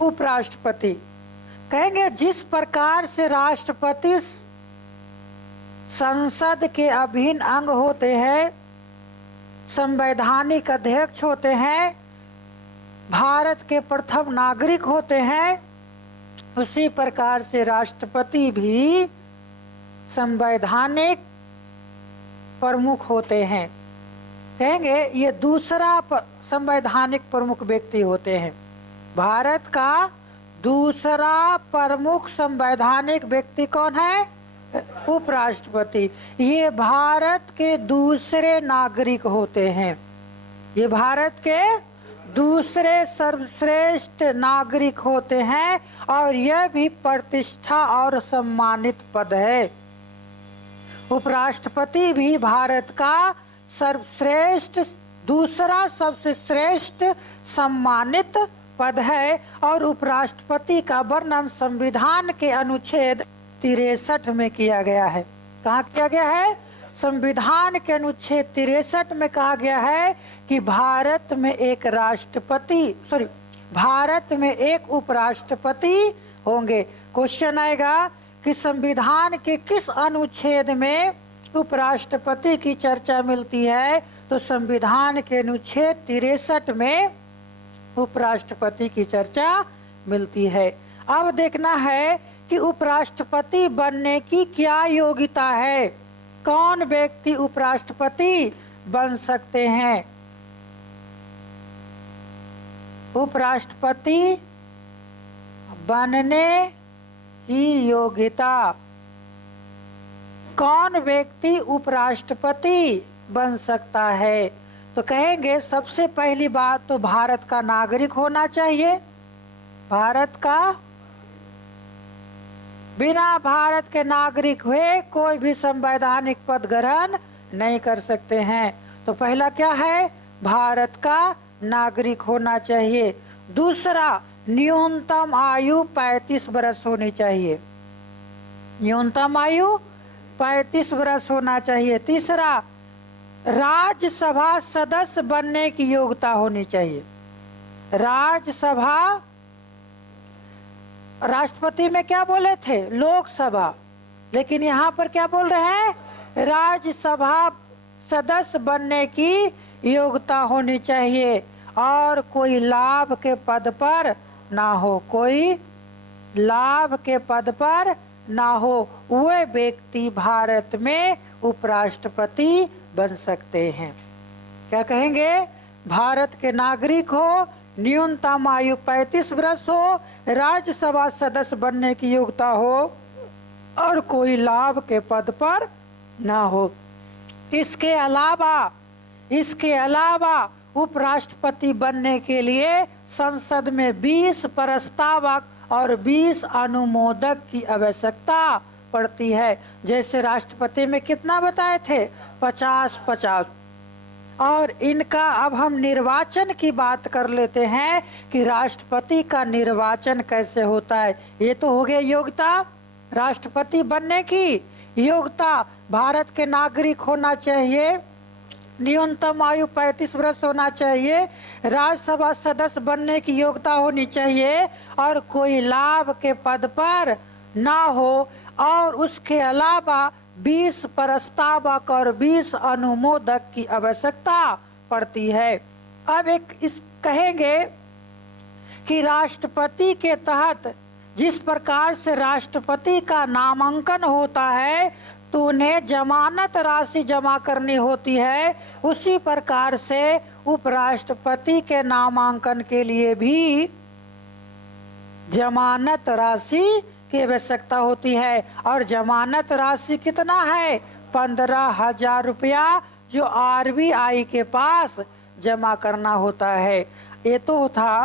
उपराष्ट्रपति। कहेंगे जिस प्रकार से राष्ट्रपति संसद के अभिन्न अंग होते हैं, संवैधानिक अध्यक्ष होते हैं, भारत के प्रथम नागरिक होते हैं, उसी प्रकार से राष्ट्रपति भी संवैधानिक प्रमुख होते हैं। कहेंगे ये दूसरा संवैधानिक प्रमुख व्यक्ति होते हैं। भारत का दूसरा प्रमुख संवैधानिक व्यक्ति कौन है? उपराष्ट्रपति। ये भारत के दूसरे नागरिक होते हैं। ये भारत के दूसरे सर्वश्रेष्ठ नागरिक होते हैं और यह भी प्रतिष्ठा और सम्मानित पद है। उपराष्ट्रपति भी भारत का सर्वश्रेष्ठ दूसरा सबसे श्रेष्ठ सम्मानित पद है और उपराष्ट्रपति का वर्णन संविधान के अनुच्छेद 63 में किया गया है। कहाँ किया गया है? संविधान के अनुच्छेद 63 में कहा गया है कि भारत में एक उपराष्ट्रपति होंगे। क्वेश्चन आएगा कि संविधान के किस अनुच्छेद में उपराष्ट्रपति की चर्चा मिलती है? तो संविधान के अनुच्छेद 63 में उपराष्ट्रपति की चर्चा मिलती है। अब देखना है कि उपराष्ट्रपति बनने की क्या योग्यता है, कौन व्यक्ति उपराष्ट्रपति बन सकते हैं। उपराष्ट्रपति बनने की योग्यता, कौन व्यक्ति उपराष्ट्रपति बन सकता है? तो कहेंगे सबसे पहली बात तो भारत का नागरिक होना चाहिए। भारत का, बिना भारत के नागरिक हुए कोई भी संवैधानिक पद ग्रहण नहीं कर सकते हैं। तो पहला क्या है? भारत का नागरिक होना चाहिए। दूसरा, न्यूनतम आयु 35 वर्ष होनी चाहिए। न्यूनतम आयु 35 वर्ष होना चाहिए। तीसरा, राज्यसभा सदस्य बनने की योग्यता होनी चाहिए। राज्यसभा, राष्ट्रपति में क्या बोले थे? लोकसभा, लेकिन यहाँ पर क्या बोल रहे हैं? राज्यसभा सदस्य बनने की योग्यता होनी चाहिए और कोई लाभ के पद पर ना हो, कोई लाभ के पद पर ना हो, वह व्यक्ति भारत में उपराष्ट्रपति बन सकते हैं। क्या कहेंगे? भारत के नागरिक हो, न्यूनतम आयु 35 वर्ष हो, राज्यसभा सदस्य बनने की योग्यता हो और कोई लाभ के पद पर ना हो। इसके अलावा उपराष्ट्रपति बनने के लिए संसद में 20 प्रस्तावक और 20 अनुमोदक की आवश्यकता पड़ती है। जैसे राष्ट्रपति में कितना बताए थे? 50-50। और इनका अब हम निर्वाचन की बात कर लेते हैं कि राष्ट्रपति का निर्वाचन कैसे होता है। ये तो हो गया योग्यता, राष्ट्रपति बनने की योग्यता। भारत के नागरिक होना चाहिए, न्यूनतम आयु 35 वर्ष होना चाहिए, राज्यसभा सदस्य बनने की योग्यता होनी चाहिए और कोई लाभ के पद पर ना हो और उसके अलावा 20 प्रस्तावक और 20 अनुमोदक की आवश्यकता पड़ती है। अब इस कहेंगे कि राष्ट्रपति के तहत जिस प्रकार से राष्ट्रपति का नामांकन होता है तो उन्हें जमानत राशि जमा करनी होती है, उसी प्रकार से उपराष्ट्रपति के नामांकन के लिए भी जमानत राशि की आवश्यकता होती है। और जमानत राशि कितना है? 15,000 रुपया, जो RBI के पास जमा करना होता है। ये तो था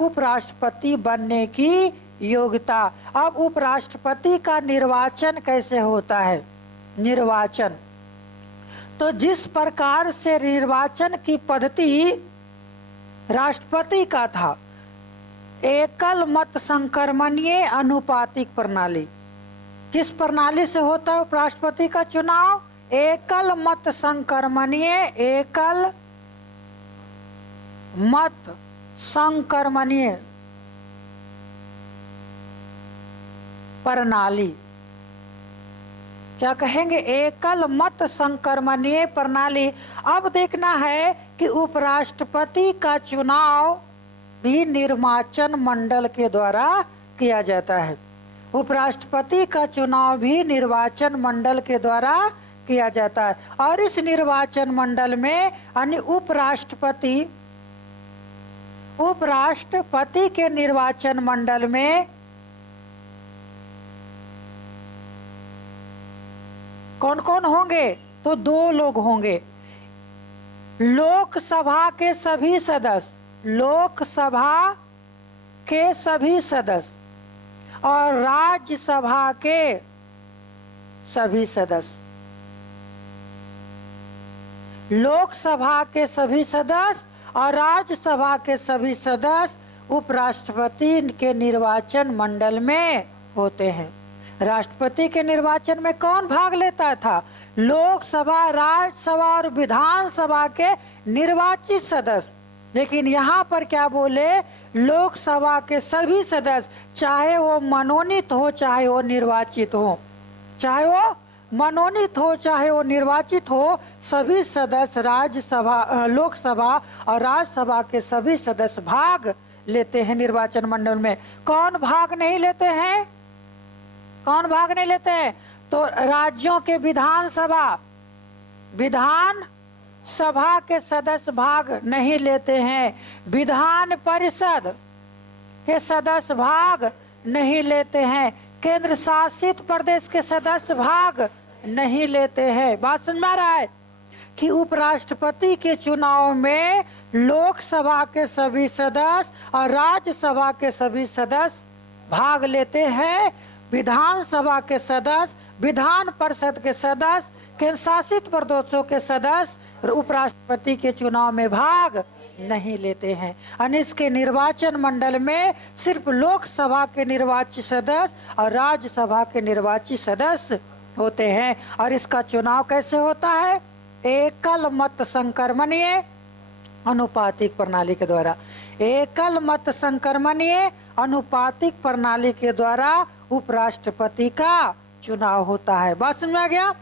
उपराष्ट्रपति बनने की योग्यता। अब उपराष्ट्रपति का निर्वाचन कैसे होता है? निर्वाचन तो जिस प्रकार से निर्वाचन की पद्धति राष्ट्रपति का था, एकल मत संक्रमणीय अनुपातिक प्रणाली। किस प्रणाली से होता है उपराष्ट्रपति का चुनाव? एकल मत संक्रमणीय, एकल मत संक्रमणीय प्रणाली, क्या कहेंगे, एकल मत संक्रमणीय प्रणाली। अब देखना है कि उपराष्ट्रपति का चुनाव भी निर्वाचन मंडल के द्वारा किया जाता है। उपराष्ट्रपति का चुनाव भी निर्वाचन मंडल के द्वारा किया जाता है। और इस निर्वाचन मंडल में अन्य उपराष्ट्रपति के निर्वाचन मंडल में कौन कौन होंगे? तो 2 लोग होंगे। लोकसभा के सभी सदस्य, लोकसभा के सभी सदस्य और राज्यसभा के सभी सदस्य। लोकसभा के सभी सदस्य और राज्यसभा के सभी सदस्य उपराष्ट्रपति के निर्वाचन मंडल में होते हैं। राष्ट्रपति के निर्वाचन में कौन भाग लेता था? लोकसभा, राज्यसभा और विधानसभा के निर्वाचित सदस्य। लेकिन यहाँ पर क्या बोले? लोकसभा के सभी सदस्य, चाहे वो मनोनीत हो चाहे वो निर्वाचित हो, चाहे वो मनोनीत हो चाहे वो निर्वाचित हो, सभी सदस्य राज्यसभा, लोकसभा और राज्यसभा के सभी सदस्य भाग लेते हैं निर्वाचन मंडल में। कौन भाग नहीं लेते हैं? कौन भाग नहीं लेते हैं? तो राज्यों के विधानसभा के सदस्य भाग नहीं लेते हैं। विधान परिषद के सदस्य भाग नहीं लेते हैं। केंद्र शासित प्रदेश के सदस्य भाग नहीं लेते हैं। बात समझ में आ रहा है कि उपराष्ट्रपति के चुनाव में लोकसभा के सभी सदस्य और राज्यसभा के सभी सदस्य भाग लेते हैं। विधानसभा के सदस्य, विधान परिषद के सदस्य, केंद्र शासित प्रदेशों के सदस्य उपराष्ट्रपति के चुनाव में भाग नहीं लेते हैं। और इसके निर्वाचन मंडल में सिर्फ लोकसभा के निर्वाचित सदस्य और राज्यसभा के निर्वाचित सदस्य होते हैं। और इसका चुनाव कैसे होता है? एकल मत संक्रमणीय अनुपातिक प्रणाली के द्वारा। एकल मत संक्रमणीय अनुपातिक प्रणाली के द्वारा उपराष्ट्रपति का चुनाव होता है। बात समझ में आ गया?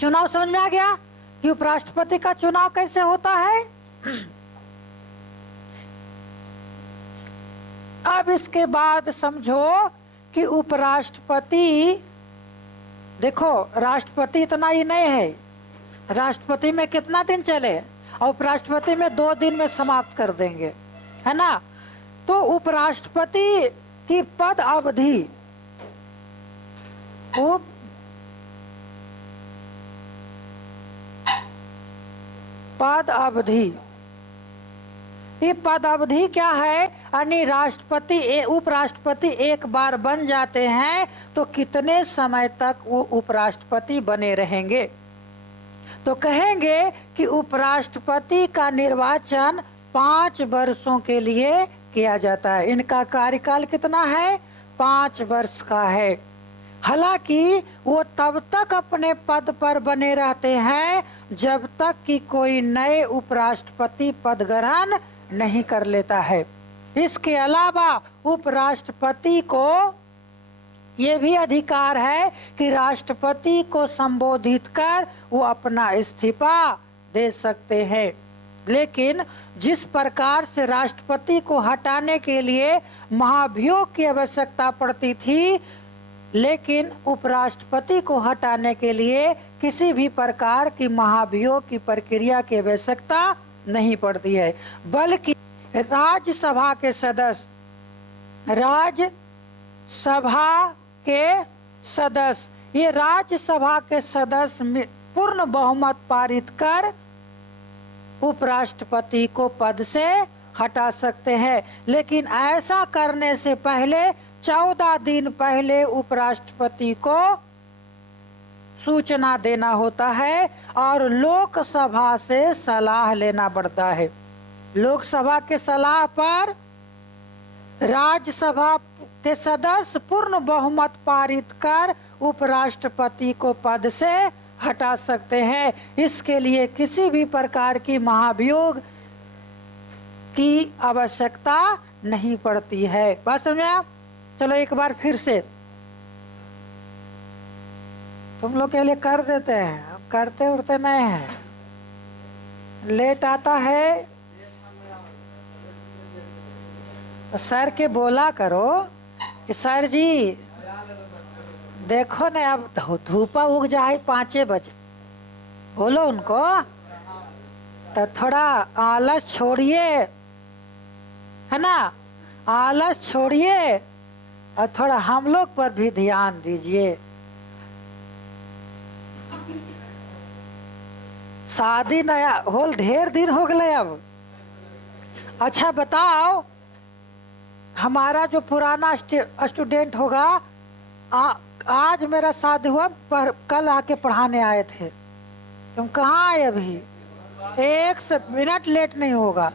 चुनाव समझ में आ गया कि उपराष्ट्रपति का चुनाव कैसे होता है? अब इसके बाद समझो कि उपराष्ट्रपति, देखो राष्ट्रपति इतना ही नहीं है, राष्ट्रपति में कितना दिन चले और उपराष्ट्रपति में 2 दिन में समाप्त कर देंगे, है ना। तो उपराष्ट्रपति की पद अवधि, ये पद अवधि क्या है? यानी राष्ट्रपति, उपराष्ट्रपति एक बार बन जाते हैं तो कितने समय तक वो उपराष्ट्रपति बने रहेंगे? तो कहेंगे कि उपराष्ट्रपति का निर्वाचन 5 वर्षों के लिए किया जाता है। इनका कार्यकाल कितना है? 5 वर्ष का है। हालांकि वो तब तक अपने पद पर बने रहते हैं जब तक कि कोई नए उपराष्ट्रपति पद ग्रहण नहीं कर लेता है। इसके अलावा उपराष्ट्रपति को ये भी अधिकार है कि राष्ट्रपति को संबोधित कर वो अपना इस्तीफा दे सकते हैं। लेकिन जिस प्रकार से राष्ट्रपति को हटाने के लिए महाभियोग की आवश्यकता पड़ती थी, लेकिन उपराष्ट्रपति को हटाने के लिए किसी भी प्रकार की महाभियोग की प्रक्रिया की आवश्यकता नहीं पड़ती है, बल्कि राज्यसभा के सदस्य पूर्ण बहुमत पारित कर उपराष्ट्रपति को पद से हटा सकते हैं। लेकिन ऐसा करने से पहले 14 दिन पहले उपराष्ट्रपति को सूचना देना होता है और लोकसभा से सलाह लेना पड़ता है। लोकसभा के सलाह पर राज्यसभा के सदस्य पूर्ण बहुमत पारित कर उपराष्ट्रपति को पद से हटा सकते हैं। इसके लिए किसी भी प्रकार की महाभियोग की आवश्यकता नहीं पड़ती है। बात समझे आप? चलो एक बार फिर से तुम लोग के लिए कर देते हैं, हम करते उड़ते नहीं हैं। लेट आता है तो सर के बोला करो कि सर जी देखो न अब धूपा उग जाए 5 बजे, बोलो उनको तो थोड़ा आलस छोड़िए, है ना, आलस छोड़िए और थोड़ा हम लोग पर भी ध्यान दीजिए। शादी नया होल ढेर दिन हो गए अब। अच्छा बताओ, हमारा जो पुराना स्टूडेंट होगा आज मेरा शादी हुआ, पर कल आके पढ़ाने आए थे। तुम कहाँ आए अभी? 1 मिनट लेट नहीं होगा,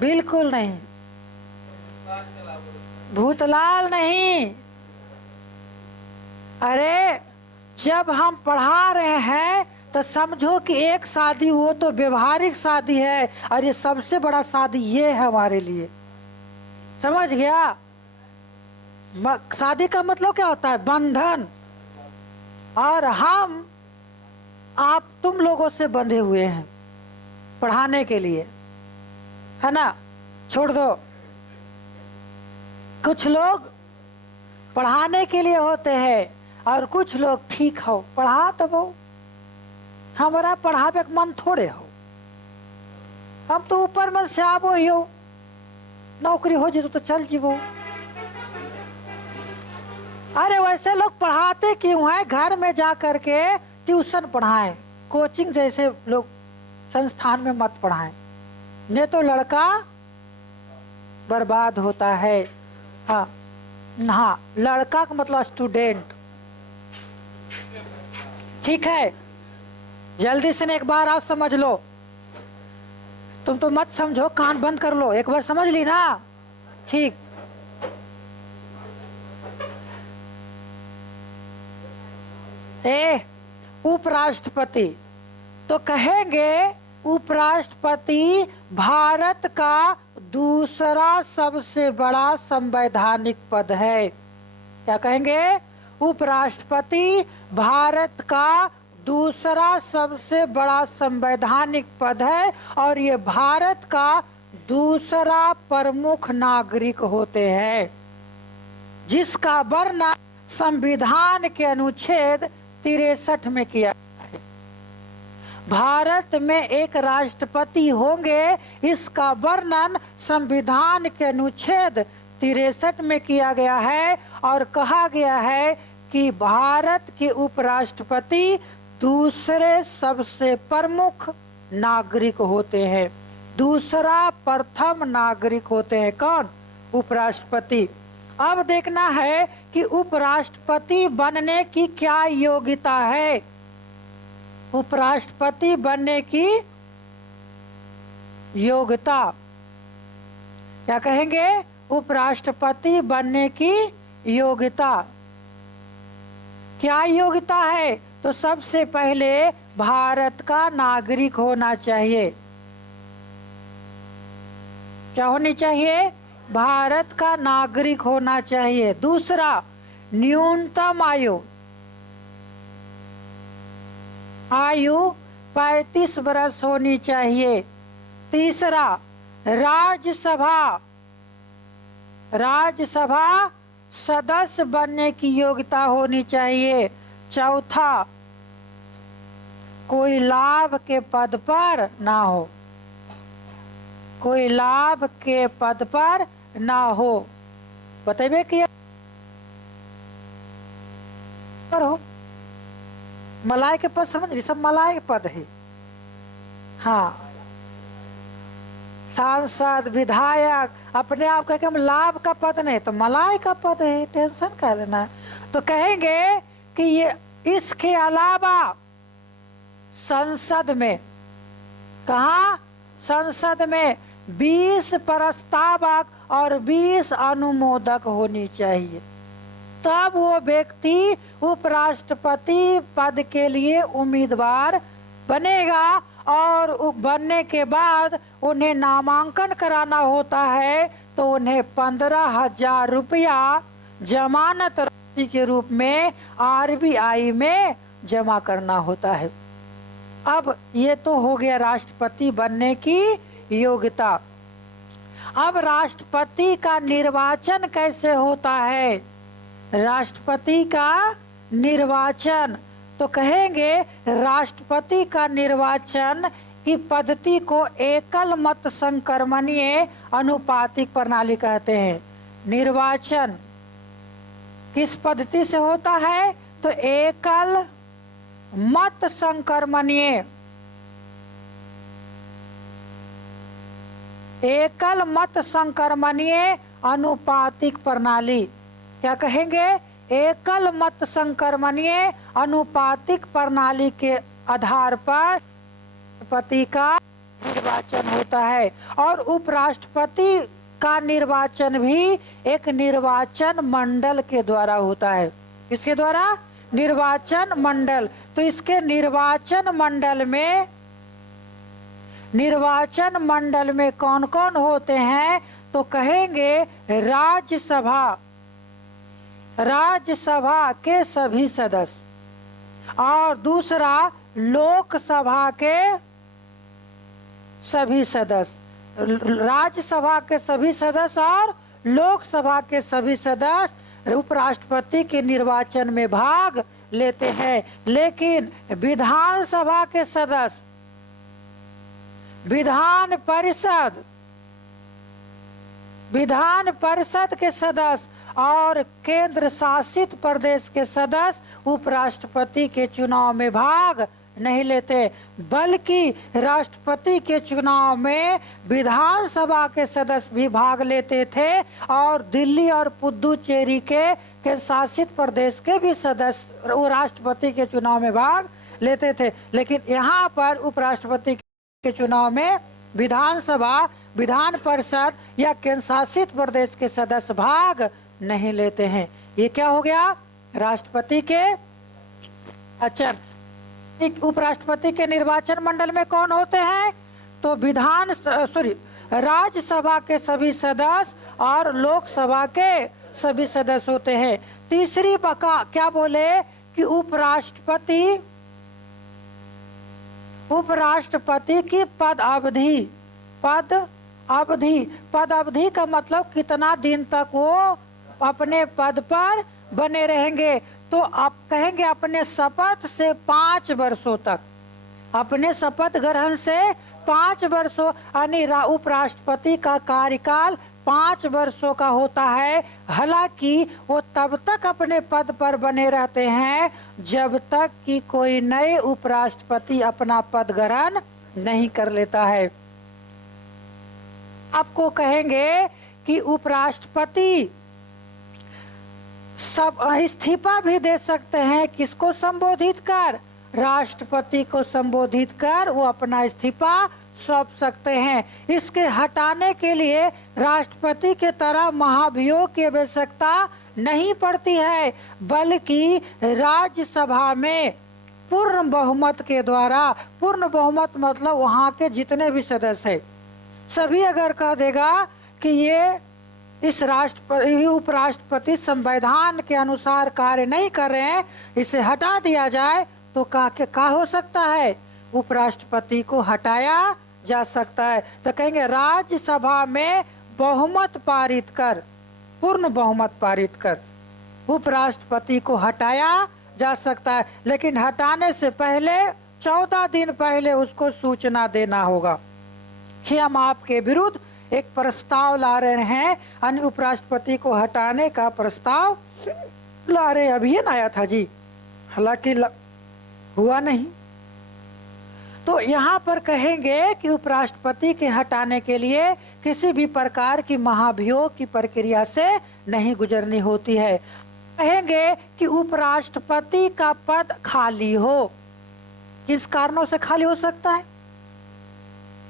बिल्कुल नहीं, भूतलाल नहीं। अरे जब हम पढ़ा रहे हैं तो समझो कि एक शादी वो तो व्यवहारिक शादी है और ये सबसे बड़ा शादी ये है हमारे लिए, समझ गया? शादी का मतलब क्या होता है? बंधन। और हम आप तुम लोगों से बंधे हुए हैं पढ़ाने के लिए, है ना? छोड़ दो, कुछ लोग पढ़ाने के लिए होते हैं और कुछ लोग ठीक हो पढ़ा तो वो हमारा पढ़ावे के मन थोड़े हो, हम तो ऊपर में से आवो ही हो, नौकरी हो जी तो चल जीवो। अरे वैसे लोग पढ़ाते क्यों हैं? घर में जा करके ट्यूशन पढ़ाएं, कोचिंग जैसे लोग संस्थान में मत पढ़ाएं, नहीं तो लड़का बर्बाद होता है। हाँ हाँ, लड़का का मतलब स्टूडेंट, ठीक है? जल्दी से एक बार आप समझ लो, तुम तो मत समझो, कान बंद कर लो, एक बार समझ ली ना? ठीक। उपराष्ट्रपति तो कहेंगे उपराष्ट्रपति भारत का दूसरा सबसे बड़ा संवैधानिक पद है। क्या कहेंगे? उपराष्ट्रपति भारत का दूसरा सबसे बड़ा संवैधानिक पद है और ये भारत का दूसरा प्रमुख नागरिक होते हैं, जिसका वर्णन संविधान के अनुच्छेद 63 में किया है। भारत में एक राष्ट्रपति होंगे, इसका वर्णन संविधान के अनुच्छेद 63 में किया गया है और कहा गया है कि भारत के उपराष्ट्रपति दूसरे सबसे प्रमुख नागरिक होते हैं, दूसरा प्रथम नागरिक होते हैं। कौन? उपराष्ट्रपति। अब देखना है कि उपराष्ट्रपति बनने की क्या योग्यता है। उपराष्ट्रपति बनने की योग्यता क्या कहेंगे? उपराष्ट्रपति बनने की योग्यता क्या योग्यता है? तो सबसे पहले भारत का नागरिक होना चाहिए। क्या होनी चाहिए? भारत का नागरिक होना चाहिए। दूसरा, न्यूनतम आयु 35 वर्ष होनी चाहिए। तीसरा, राज्यसभा सदस्य बनने की योग्यता होनी चाहिए। चौथा, कोई लाभ के पद पर ना हो, कोई लाभ के पद पर ना हो। बतेबे किया हो, मलाई के पद समझ, सब मलाई के पद है। हाँ, सांसद, विधायक, अपने आप कह के हम लाभ का पद नहीं तो मलाई का पद है, टेंशन कर लेना। तो कहेंगे कि ये इसके अलावा संसद में, कहा? संसद में 20 प्रस्तावक और 20 अनुमोदक होनी चाहिए, तब वो व्यक्ति उपराष्ट्रपति पद के लिए उम्मीदवार बनेगा। और बनने के बाद उन्हें नामांकन कराना होता है तो उन्हें 15,000 रुपया जमानत राशि के रूप में आरबीआई में जमा करना होता है। अब ये तो हो गया राष्ट्रपति बनने की योग्यता। अब राष्ट्रपति का निर्वाचन कैसे होता है? राष्ट्रपति का निर्वाचन तो कहेंगे राष्ट्रपति का निर्वाचन की पद्धति को एकल मत संक्रमणीय अनुपातिक प्रणाली कहते हैं। निर्वाचन किस पद्धति से होता है? तो एकल मत संक्रमणीय, एकल मत संक्रमणीय अनुपातिक प्रणाली। क्या कहेंगे? एकल मत संक्रमणीय अनुपातिक प्रणाली के आधार पर राष्ट्रपति का निर्वाचन होता है। और उपराष्ट्रपति का निर्वाचन भी एक निर्वाचन मंडल के द्वारा होता है। किसके द्वारा? निर्वाचन मंडल। तो इसके निर्वाचन मंडल में कौन कौन होते हैं? तो कहेंगे राज्यसभा के सभी सदस्य, और दूसरा लोकसभा के सभी सदस्य। राज्यसभा के सभी सदस्य और लोकसभा के सभी सदस्य उपराष्ट्रपति के निर्वाचन में भाग लेते हैं। लेकिन विधानसभा के सदस्य, विधान परिषद के सदस्य और केंद्र शासित प्रदेश के सदस्य उपराष्ट्रपति के चुनाव में भाग नहीं लेते, बल्कि राष्ट्रपति के चुनाव में विधानसभा के सदस्य भी भाग लेते थे और दिल्ली और पुदुचेरी के शासित प्रदेश के भी सदस्य वो राष्ट्रपति के चुनाव में भाग लेते थे। लेकिन यहाँ पर उपराष्ट्रपति के चुनाव में विधानसभा, विधान परिषद या केंद्र शासित प्रदेश के सदस्य भाग नहीं लेते हैं। ये क्या हो गया? राष्ट्रपति के। अच्छा, उपराष्ट्रपति के निर्वाचन मंडल में कौन होते हैं? तो राज्यसभा के सभी सदस्य और लोकसभा के सभी सदस्य होते हैं। तीसरी बका क्या बोले कि उपराष्ट्रपति की पद अवधि का मतलब कितना दिन तक वो अपने पद पर बने रहेंगे? तो आप कहेंगे अपने शपथ से 5 वर्षों तक, अपने शपथ ग्रहण से 5 वर्षों, यानी उपराष्ट्रपति का कार्यकाल 5 वर्षों का होता है। हालांकि वो तब तक अपने पद पर बने रहते हैं जब तक कि कोई नए उपराष्ट्रपति अपना पद ग्रहण नहीं कर लेता है। आपको कहेंगे कि उपराष्ट्रपति सब इस्तीफा भी दे सकते हैं। किसको संबोधित कर? राष्ट्रपति को संबोधित कर वो अपना इस्तीफा सौंप सकते हैं। इसके हटाने के लिए राष्ट्रपति के तरह महाभियोग की आवश्यकता नहीं पड़ती है, बल्कि राज्यसभा में पूर्ण बहुमत के द्वारा, पूर्ण बहुमत मतलब वहाँ के जितने भी सदस्य हैं सभी अगर कह देगा कि ये इस उपराष्ट्रपति संविधान के अनुसार कार्य नहीं कर रहे हैं, इसे हटा दिया जाए, तो क्या हो सकता है? उपराष्ट्रपति को हटाया जा सकता है। तो कहेंगे राज्यसभा में बहुमत पारित कर, पूर्ण बहुमत पारित कर उपराष्ट्रपति को हटाया जा सकता है। लेकिन हटाने से पहले 14 दिन पहले उसको सूचना देना होगा कि हम आपके विरुद्ध एक प्रस्ताव ला रहे हैं, अन्य उपराष्ट्रपति को हटाने का प्रस्ताव ला रहे। अभी ये आया था जी, हालांकि हुआ नहीं। तो यहाँ पर कहेंगे कि उपराष्ट्रपति के हटाने के लिए किसी भी प्रकार की महाभियोग की प्रक्रिया से नहीं गुजरनी होती है। कहेंगे कि उपराष्ट्रपति का पद खाली हो, किस कारणों से खाली हो सकता है?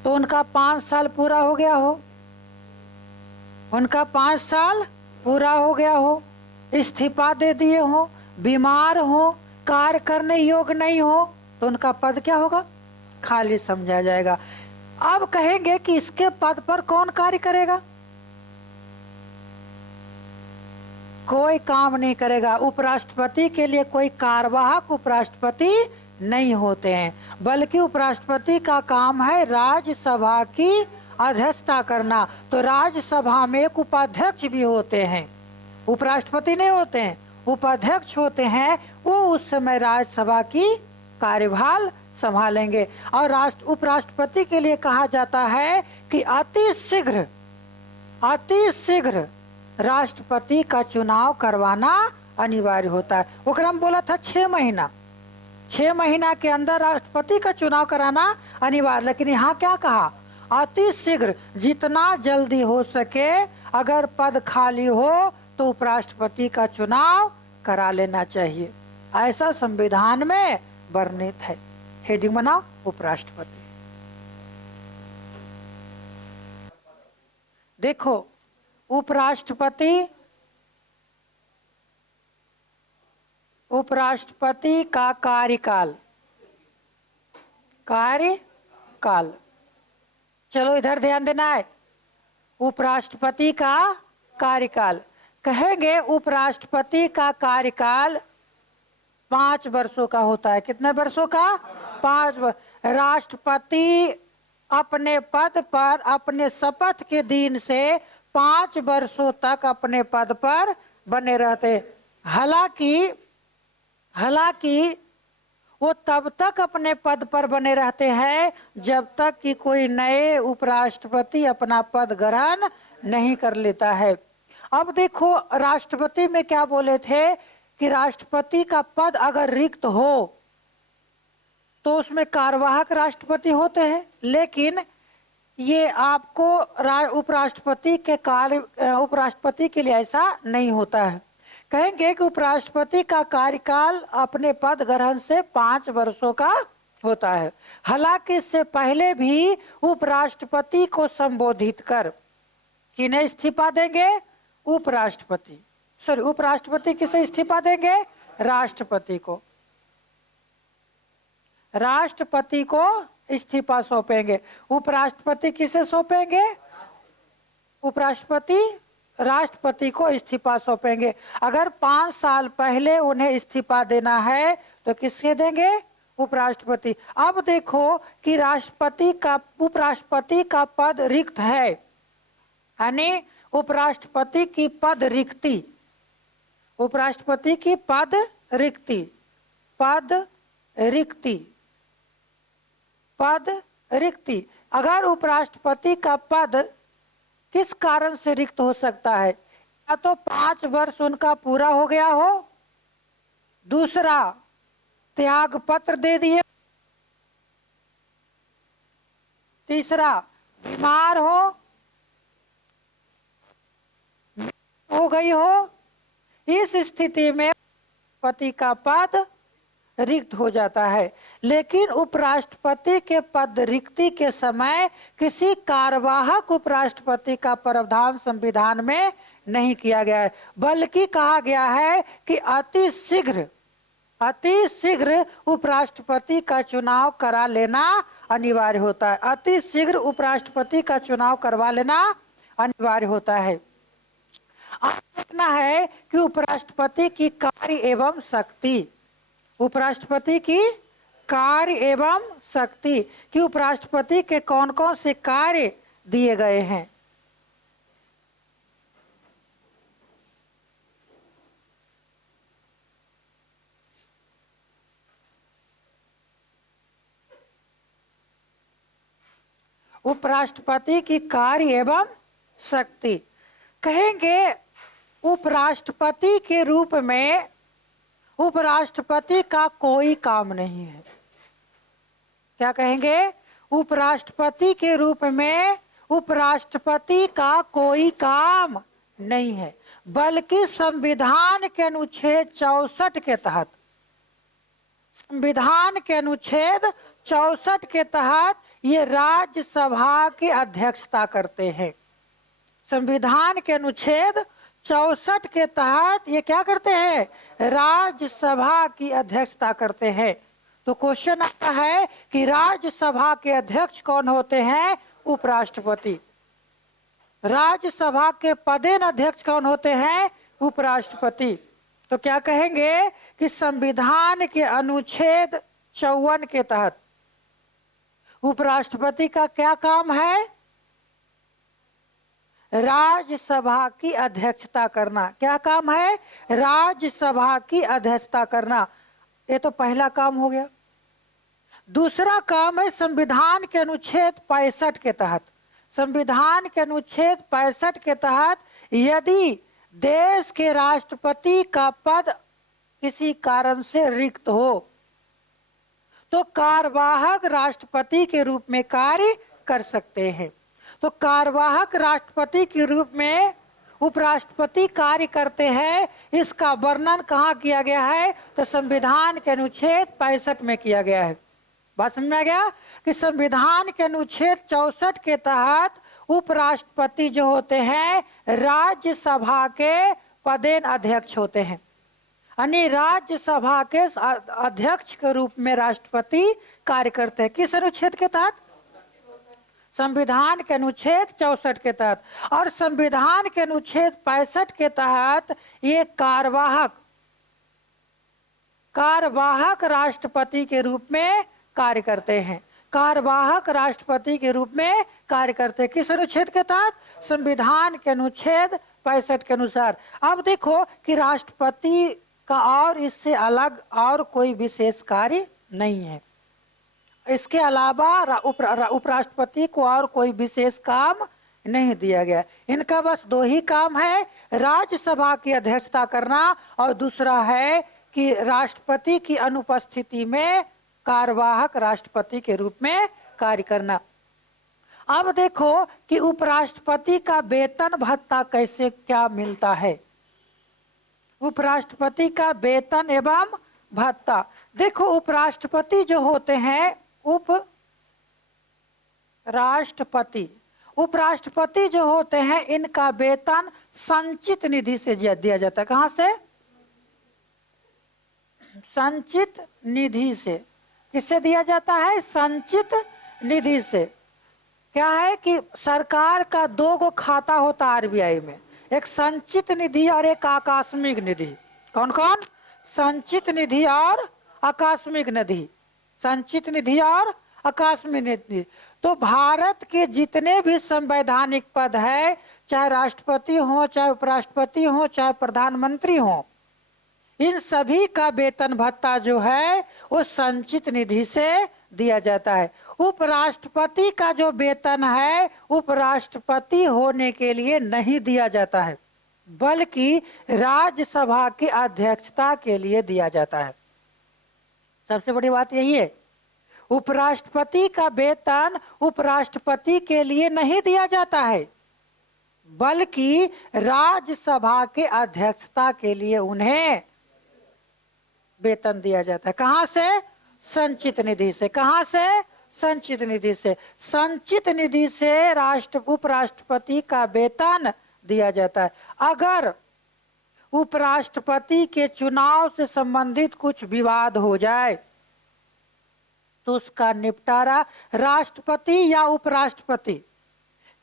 तो उनका 5 साल पूरा हो गया हो, उनका 5 साल पूरा हो गया हो, इस्तीफा दे दिए हो, बीमार हो, कार्य करने योग्य नहीं हो, तो उनका पद क्या होगा? खाली समझा जाएगा। अब कहेंगे कि इसके पद पर कौन कार्य करेगा? कोई काम नहीं करेगा। उपराष्ट्रपति के लिए कोई कार्यवाहक उपराष्ट्रपति नहीं होते हैं, बल्कि उपराष्ट्रपति का काम है राज्यसभा की अध्यक्षता करना। तो राज्यसभा में एक उपाध्यक्ष भी होते हैं, उपराष्ट्रपति नहीं होते हैं, उपाध्यक्ष होते हैं। वो उस समय राज्यसभा की कार्यभार संभालेंगे। और उपराष्ट्रपति के लिए कहा जाता है कि अति शीघ्र राष्ट्रपति का चुनाव करवाना अनिवार्य होता है। वो क्रम बोला था 6 महीना, 6 महीना के अंदर राष्ट्रपति का चुनाव कराना अनिवार्य, लेकिन यहाँ क्या कहा? अति शीघ्र, जितना जल्दी हो सके। अगर पद खाली हो तो उपराष्ट्रपति का चुनाव करा लेना चाहिए, ऐसा संविधान में वर्णित है। हेडिंग बनाओ, उपराष्ट्रपति। देखो, उपराष्ट्रपति का कार्यकाल, चलो इधर ध्यान देना है। उपराष्ट्रपति का कार्यकाल, कहेंगे उपराष्ट्रपति का कार्यकाल 5 वर्षों का होता है। कितने वर्षों का? 5 वर्ष। राष्ट्रपति अपने पद पर अपने शपथ के दिन से 5 वर्षों तक अपने पद पर बने रहते। हालांकि वो तब तक अपने पद पर बने रहते हैं जब तक कि कोई नए उपराष्ट्रपति अपना पद ग्रहण नहीं कर लेता है। अब देखो, राष्ट्रपति में क्या बोले थे कि राष्ट्रपति का पद अगर रिक्त हो तो उसमें कार्यवाहक राष्ट्रपति होते हैं, लेकिन ये आपको उपराष्ट्रपति के लिए ऐसा नहीं होता है। कहेंगे कि उपराष्ट्रपति का कार्यकाल अपने पद ग्रहण से 5 वर्षों का होता है। हालांकि इससे पहले भी उपराष्ट्रपति को संबोधित कर किन्हें इस्तीफा देंगे? उपराष्ट्रपति किसे इस्तीफा देंगे? राष्ट्रपति को इस्तीफा सौंपेंगे। उपराष्ट्रपति किसे सौंपेंगे? राष्ट्रपति को इस्तीफा सौंपेंगे। अगर 5 साल पहले उन्हें इस्तीफा देना है तो किसके देंगे? उपराष्ट्रपति। अब देखो कि उपराष्ट्रपति का पद रिक्त है, यानी उपराष्ट्रपति की पद रिक्ति। अगर उपराष्ट्रपति का पद किस कारण से रिक्त हो सकता है? या तो 5 वर्ष उनका पूरा हो गया हो, दूसरा त्याग पत्र दे दिए, तीसरा बीमार हो गई हो। इस स्थिति में राष्ट्रपति का पद रिक्त हो जाता है। लेकिन उपराष्ट्रपति के पद रिक्ति के समय किसी कार्यवाहक उपराष्ट्रपति का प्रावधान संविधान में नहीं किया गया है, बल्कि कहा गया है कि अति शीघ्र उपराष्ट्रपति का चुनाव करा लेना अनिवार्य होता है। अति शीघ्र उपराष्ट्रपति का चुनाव करवा लेना अनिवार्य होता है। अब देखना है कि उपराष्ट्रपति की कार्य एवं शक्ति कि उपराष्ट्रपति के कौन कौन से कार्य दिए गए हैं। उपराष्ट्रपति की कार्य एवं शक्ति, कहेंगे उपराष्ट्रपति के रूप में उपराष्ट्रपति का कोई काम नहीं है। क्या कहेंगे? उपराष्ट्रपति के रूप में उपराष्ट्रपति का कोई काम नहीं है, बल्कि संविधान के अनुच्छेद 64 के तहत ये राज्यसभा की अध्यक्षता करते हैं। संविधान के अनुच्छेद 64 के तहत ये क्या करते हैं? राज्यसभा की अध्यक्षता करते हैं। तो क्वेश्चन आता है कि राज्यसभा के अध्यक्ष कौन होते हैं? उपराष्ट्रपति। राज्यसभा के पदेन अध्यक्ष कौन होते हैं? उपराष्ट्रपति। तो क्या कहेंगे कि संविधान के अनुच्छेद 54 के तहत उपराष्ट्रपति का क्या काम है? राज्यसभा की अध्यक्षता करना। क्या काम है? राज्यसभा की अध्यक्षता करना। ये तो पहला काम हो गया। दूसरा काम है संविधान के अनुच्छेद 65 के तहत, संविधान के अनुच्छेद 65 के तहत यदि देश के राष्ट्रपति का पद किसी कारण से रिक्त हो तो कार्यवाहक राष्ट्रपति के रूप में कार्य कर सकते हैं। तो कार्यवाहक राष्ट्रपति के रूप में उपराष्ट्रपति कार्य करते हैं। इसका वर्णन कहाँ किया गया है? तो संविधान के अनुच्छेद 65 में किया गया है। बात समझ में आ गया कि संविधान के अनुच्छेद 64 के तहत उपराष्ट्रपति जो होते हैं राज्यसभा के पदेन अध्यक्ष होते हैं, यानी राज्यसभा के अध्यक्ष के रूप में राष्ट्रपति कार्य करते हैं। किस अनुच्छेद के तहत? संविधान के अनुच्छेद 64 के तहत। और संविधान के अनुच्छेद 65 के तहत ये कार्यवाहक राष्ट्रपति के रूप में कार्य करते हैं। कार्यवाहक राष्ट्रपति के रूप में कार्य करते हैं। किस अनुच्छेद के तहत? संविधान के अनुच्छेद 65 के अनुसार। अब देखो कि राष्ट्रपति का और इससे अलग और कोई विशेष कार्य नहीं है। इसके अलावा उपराष्ट्रपति को और कोई विशेष काम नहीं दिया गया। इनका बस दो ही काम है, राज्यसभा की अध्यक्षता करना और दूसरा है कि राष्ट्रपति की अनुपस्थिति में कार्यवाहक राष्ट्रपति के रूप में कार्य करना। अब देखो कि उपराष्ट्रपति का वेतन भत्ता कैसे क्या मिलता है। उपराष्ट्रपति का वेतन एवं भत्ता। देखो उपराष्ट्रपति जो होते हैं उपराष्ट्रपति जो होते हैं इनका वेतन संचित निधि से दिया जाता है। कहां से? संचित निधि से। किससे दिया जाता है? संचित निधि से। क्या है कि सरकार का दो गो खाता होता है आरबीआई में, एक संचित निधि और एक आकस्मिक निधि। कौन कौन? संचित निधि और आकस्मिक निधि। संचित निधि और आकस्मिक निधि। तो भारत के जितने भी संवैधानिक पद है, चाहे राष्ट्रपति हो, चाहे उपराष्ट्रपति हो, चाहे प्रधानमंत्री हो, इन सभी का वेतन भत्ता जो है वो संचित निधि से दिया जाता है। उपराष्ट्रपति का जो वेतन है उपराष्ट्रपति होने के लिए नहीं दिया जाता है, बल्कि राज्यसभा की अध्यक्षता के लिए दिया जाता है। सबसे बड़ी बात यही है, उपराष्ट्रपति का वेतन उपराष्ट्रपति के लिए नहीं दिया जाता है, बल्कि राज्यसभा के अध्यक्षता के लिए उन्हें वेतन दिया जाता है। कहां से? संचित निधि से। कहां से? संचित निधि से। संचित निधि से उपराष्ट्रपति का वेतन दिया जाता है। अगर उपराष्ट्रपति के चुनाव से संबंधित कुछ विवाद हो जाए तो उसका निपटारा राष्ट्रपति या उपराष्ट्रपति,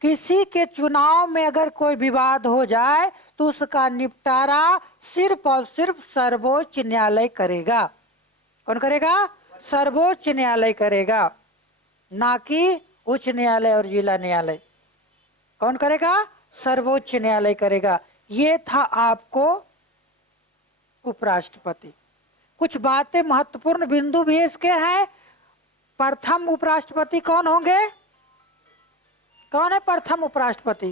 किसी के चुनाव में अगर कोई विवाद हो जाए तो उसका निपटारा सिर्फ और सिर्फ सर्वोच्च न्यायालय करेगा। कौन करेगा? सर्वोच्च न्यायालय करेगा, ना कि उच्च न्यायालय और जिला न्यायालय। कौन करेगा? सर्वोच्च न्यायालय करेगा। ये था आपको उपराष्ट्रपति। कुछ बातें महत्वपूर्ण बिंदु भी इसके हैं। प्रथम उपराष्ट्रपति कौन होंगे? कौन है प्रथम उपराष्ट्रपति?